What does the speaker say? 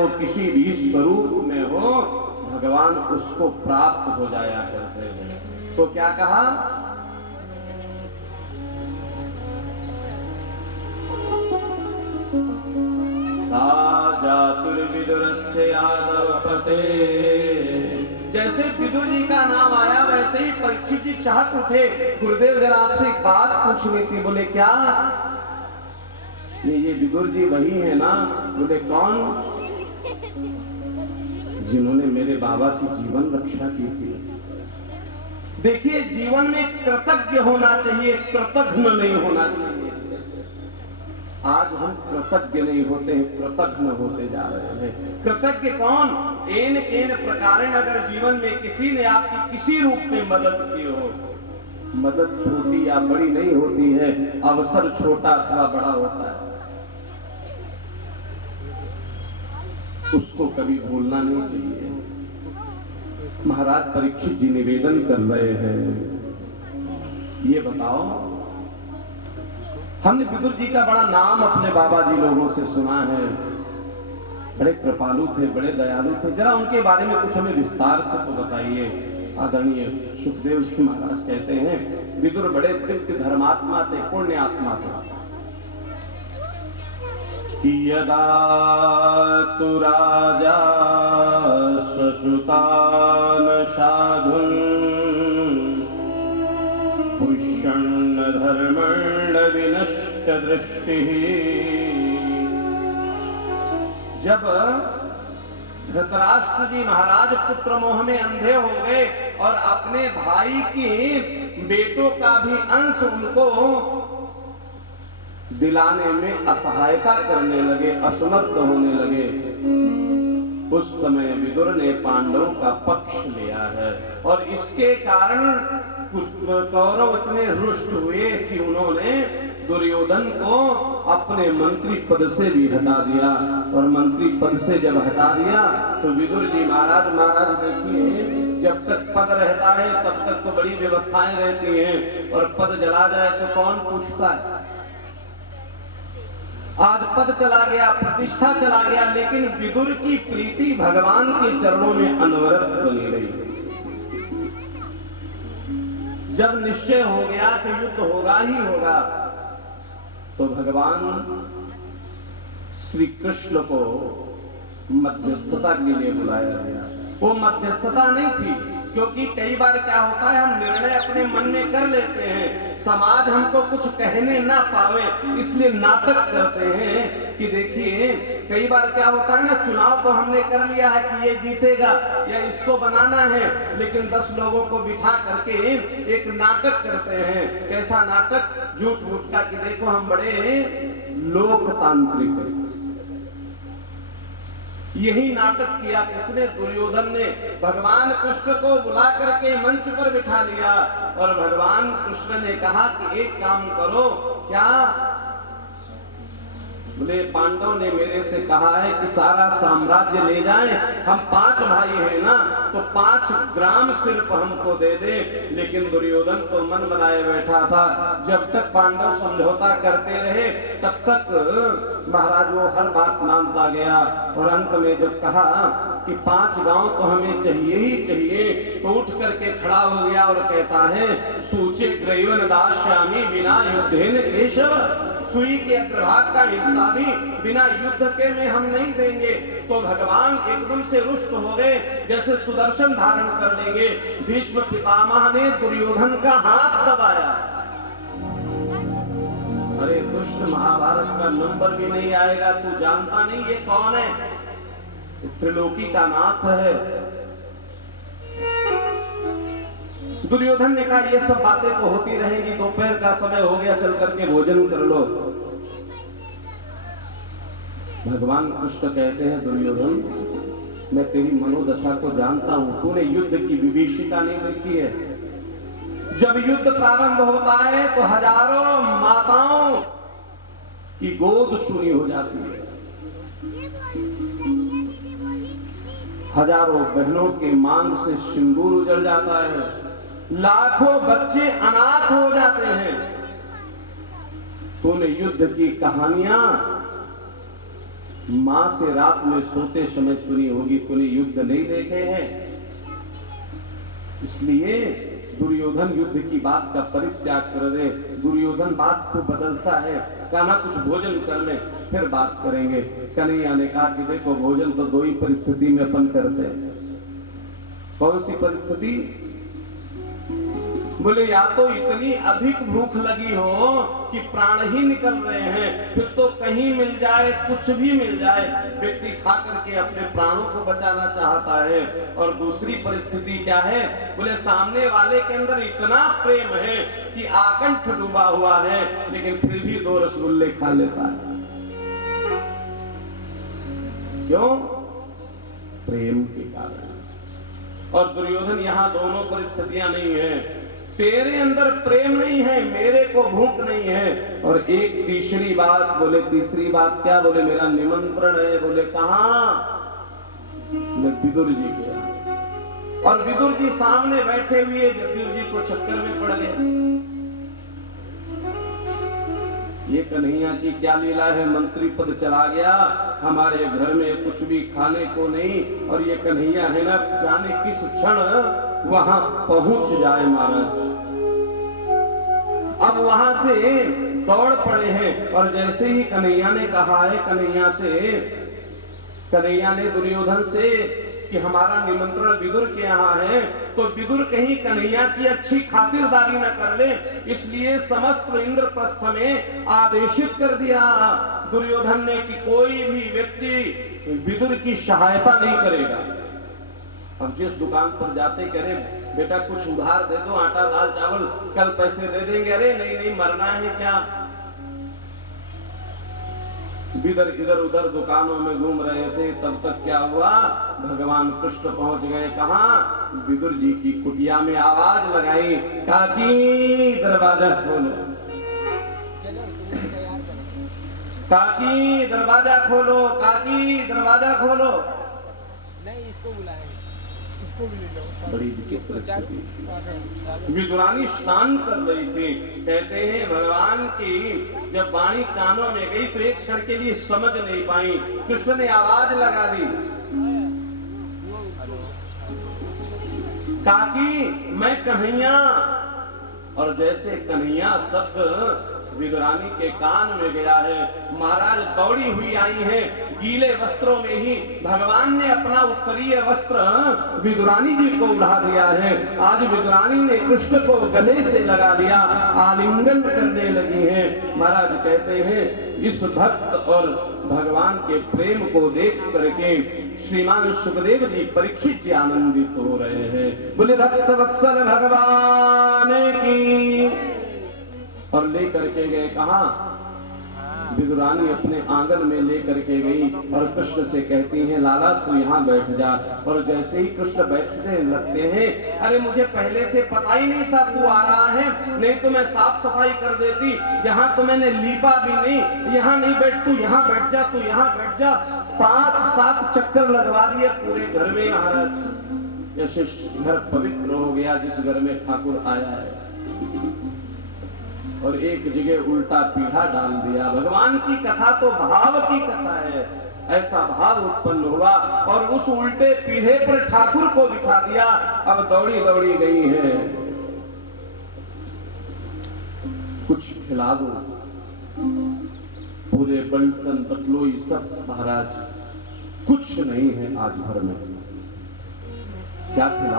तो किसी भी स्वरूप में हो, भगवान उसको प्राप्त हो जाया करते हैं। तो क्या कहा? जातुर्विदुरस्य यादवपते। जैसे विदुर जी का नाम आया वैसे ही परीक्षित जी चहक उठे, गुरुदेव जरा आपसे एक बात पूछनी थी। बोले क्या? ये विदुर जी वही है ना? बोले कौन? जिन्होंने मेरे बाबा की जीवन रक्षा की थी। देखिए, जीवन में कृतज्ञ होना चाहिए, कृतघ्न नहीं होना चाहिए। आज हम कृतज्ञ नहीं होते हैं, कृतघ्न होते जा रहे हैं। कृतज्ञ कौन? एन केन प्रकारेण अगर जीवन में किसी ने आपकी किसी रूप में मदद की हो, मदद छोटी या बड़ी नहीं होती है, अवसर छोटा अथवा बड़ा होता है, उसको कभी भूलना नहीं चाहिए। महाराज परीक्षित जी निवेदन कर रहे हैं, ये बताओ, हमने विदुर जी का बड़ा नाम अपने बाबा जी लोगों से सुना है, बड़े कृपालु थे, बड़े दयालु थे। जरा उनके बारे में कुछ हमें विस्तार से तो बताइए। आदरणीय सुखदेव जी महाराज कहते हैं, विदुर बड़े दिव्य धर्मात्मा थे, पुण्य आत्मा थे। यदा तु राजा स्वसुतान साधुन पुष्यन्न धर्मण्ड विनष्ट दृष्टिः। जब धृतराष्ट्र जी महाराज पुत्र मोह में अंधे हो गए और अपने भाई की बेटों का भी अंश उनको दिलाने में असहायता करने लगे, असमर्थ होने लगे, उस समय विदुर ने पांडवों का पक्ष लिया है। और इसके कारण कौरव इतने रुष्ट हुए कि उन्होंने दुर्योधन को अपने मंत्री पद से भी हटा दिया। और मंत्री पद से जब हटा दिया तो विदुर जी महाराज देखिए, जब तक पद रहता है तब तक तो बड़ी व्यवस्थाएं रहती हैं, और पद जला जाए तो कौन पूछता है। आज पद चला गया, प्रतिष्ठा चला गया, लेकिन विदुर की प्रीति भगवान के चरणों में अनवरत बनी रही। जब निश्चय हो गया कि युद्ध होगा ही होगा, तो भगवान श्री कृष्ण को मध्यस्थता के लिए बुलाया गया। वो मध्यस्थता नहीं थी, क्योंकि कई बार क्या होता है, हम निर्णय अपने मन में कर लेते हैं, समाज हमको कुछ कहने ना पावे, इसलिए नाटक करते हैं कि देखिए, कई बार क्या होता है ना, चुनाव तो हमने कर लिया है कि ये जीतेगा या इसको बनाना है, लेकिन 10 लोगों को बिठा करके एक नाटक करते हैं। कैसा नाटक? झूठ मूठ का, कि देखो हम बड़े लोकतांत्रिक हैं। यही नाटक किया किसने? दुर्योधन ने। भगवान कृष्ण को बुला करके मंच पर बिठा लिया और भगवान कृष्ण ने कहा कि एक काम करो। क्या? बोले पांडव ने मेरे से कहा है कि सारा साम्राज्य ले जाएं, हम 5 भाई हैं ना, तो 5 ग्राम सिर्फ हमको दे दे। लेकिन दुर्योधन तो मन बनाए बैठा था, जब तक पांडव समझौता करते रहे तब तक महाराज वो हर बात मानता गया। और अंत में जब कहा कि 5 गांव तो हमें चाहिए ही चाहिए, तो उठ करके खड़ा हो गया और कहता है, सूचे ग्रैवन दास्यामि बिना युद्धेन केशव। सुई के अग्रभाग का हिस्सा भी बिना युद्ध के में हम नहीं देंगे। तो भगवान एकदम से रुष्ट हो गए, जैसे सुदर्शन धारण कर लेंगे। भीष्म पितामह ने दुर्योधन का हाथ दबाया। अरे दुष्ट, महाभारत का नंबर भी नहीं आएगा, तू जानता नहीं ये कौन है? त्रिलोकी का नाथ है। दुर्योधन ने कहा, ये सब बातें तो होती रहेंगी, दोपहर का समय हो गया, चल करके भोजन कर लो। भगवान कृष्ण कहते हैं, दुर्योधन मैं तेरी मनोदशा को जानता हूं, तूने युद्ध की विभीषिका नहीं देखी है। जब युद्ध प्रारंभ होता है तो हजारों माताओं की गोद सूनी हो जाती है, हजारों बहनों के मांग से सिंदूर उजड़ जाता है, लाखों बच्चे अनाथ हो जाते हैं। तूने युद्ध की कहानियां मां से रात में सोते समय सुनी होगी, तूने युद्ध नहीं देखे हैं। इसलिए दुर्योधन युद्ध की बात का परित्याग कर दे। दुर्योधन बात को बदलता है, कहना कुछ भोजन कर ले फिर बात करेंगे। कन्हैया ने कहा कि देखो भोजन तो दो ही परिस्थिति में अपन करते हैं। कौन सी परिस्थिति? बोले या तो इतनी अधिक भूख लगी हो कि प्राण ही निकल रहे हैं, फिर तो कहीं मिल जाए, कुछ भी मिल जाए, व्यक्ति खा करके अपने प्राणों को बचाना चाहता है। और दूसरी परिस्थिति क्या है? बोले सामने वाले के अंदर इतना प्रेम है कि आकंठ डूबा हुआ है, लेकिन फिर भी 2 रसगुल्ले खा लेता है। क्यों? प्रेम के कारण। और दुर्योधन यहां दोनों परिस्थितियां नहीं है। तेरे अंदर प्रेम नहीं है, मेरे को भूख नहीं है। और एक तीसरी बात, बोले तीसरी बात क्या? बोले मेरा निमंत्रण है। बोले कहां? विदुर जी के यहाँ। और विदुर जी सामने बैठे हुए, विदुर जी तो चक्कर में पड़ गए। ये कन्हैया की क्या लीला है? मंत्री पद चला गया, हमारे घर में कुछ भी खाने को नहीं, और ये कन्हैया है ना, जाने किस क्षण वहां पहुंच जाए महाराज। अब वहां से दौड़ पड़े हैं। और जैसे ही कन्हैया ने कहा है, कन्हैया ने दुर्योधन से कि हमारा निमंत्रण विदुर के यहाँ है, तो विदुर कहीं कन्हैया की अच्छी खातिरदारी न कर ले, इसलिए समस्त इंद्रप्रस्थ में आदेशित कर दिया दुर्योधन ने कि कोई भी व्यक्ति विदुर की सहायता नहीं करेगा। अब जिस दुकान पर जाते करे बेटा कुछ उधार दे दो, आटा दाल चावल, कल पैसे दे देंगे। अरे नहीं नहीं, मरना है क्या? विदुर इधर उधर दुकानों में घूम रहे थे, तब तक क्या हुआ? भगवान कृष्ण पहुंच गए। कहां? विदुर जी की कुटिया में आवाज लगाई, काकी दरवाजा खोलो, काकी दरवाजा खोलो, काकी दरवाजा खोलो। नहीं, इसको बुलाएंगे, इसको भी ले लो। विदुरानी स्नान कर रही थी। कहते हैं भगवान की जब वाणी कानों में गई तो एक क्षण के लिए समझ नहीं पाई। कृष्ण ने आवाज लगा दी, काकी मैं कन्हैया। और जैसे कन्हैया शब्द विदुरानी के कान में गया है, महाराज दौड़ी हुई आई है। गीले वस्त्रों में ही भगवान ने अपना उत्तरीय वस्त्र विदुरानी जी को उड़ा दिया है। आज विदुरानी ने कृष्ण को गले से लगा लिया, आलिंगन करने लगी है। महाराज कहते हैं इस भक्त और भगवान के प्रेम को देख करके श्रीमान सुखदेव जी परीक्षित जी आनंदित हो रहे हैं। बोले भक्त वत्सल भगवान की। और लेकर के गए कहां? विदुरानी अपने आंगन में लेकर के गई और कृष्ण से कहती हैं लाला तू यहाँ बैठ जा। और जैसे ही कृष्ण बैठने लगते हैं, अरे मुझे पहले से पता ही नहीं था तू आ रहा है, नहीं तो मैं साफ सफाई कर देती। यहाँ तो मैंने लीपा भी नहीं, यहाँ नहीं बैठ, तू यहाँ बैठ जा, तू यहाँ बैठ जा। 5-7 चक्कर लगवा दिए पूरे घर में महाराज। जैसे घर पवित्र हो गया जिस घर में ठाकुर आया है। और एक जगह उल्टा पीढ़ा डाल दिया। भगवान की कथा तो भाव की कथा है, ऐसा भाव उत्पन्न हुआ और उस उल्टे पीढ़े पर ठाकुर को बिठा दिया। अब दौड़ी दौड़ी गई है, कुछ खिला दो। पूरे बंटन बतलोई सब महाराज, कुछ नहीं है आज भर में, क्या खिला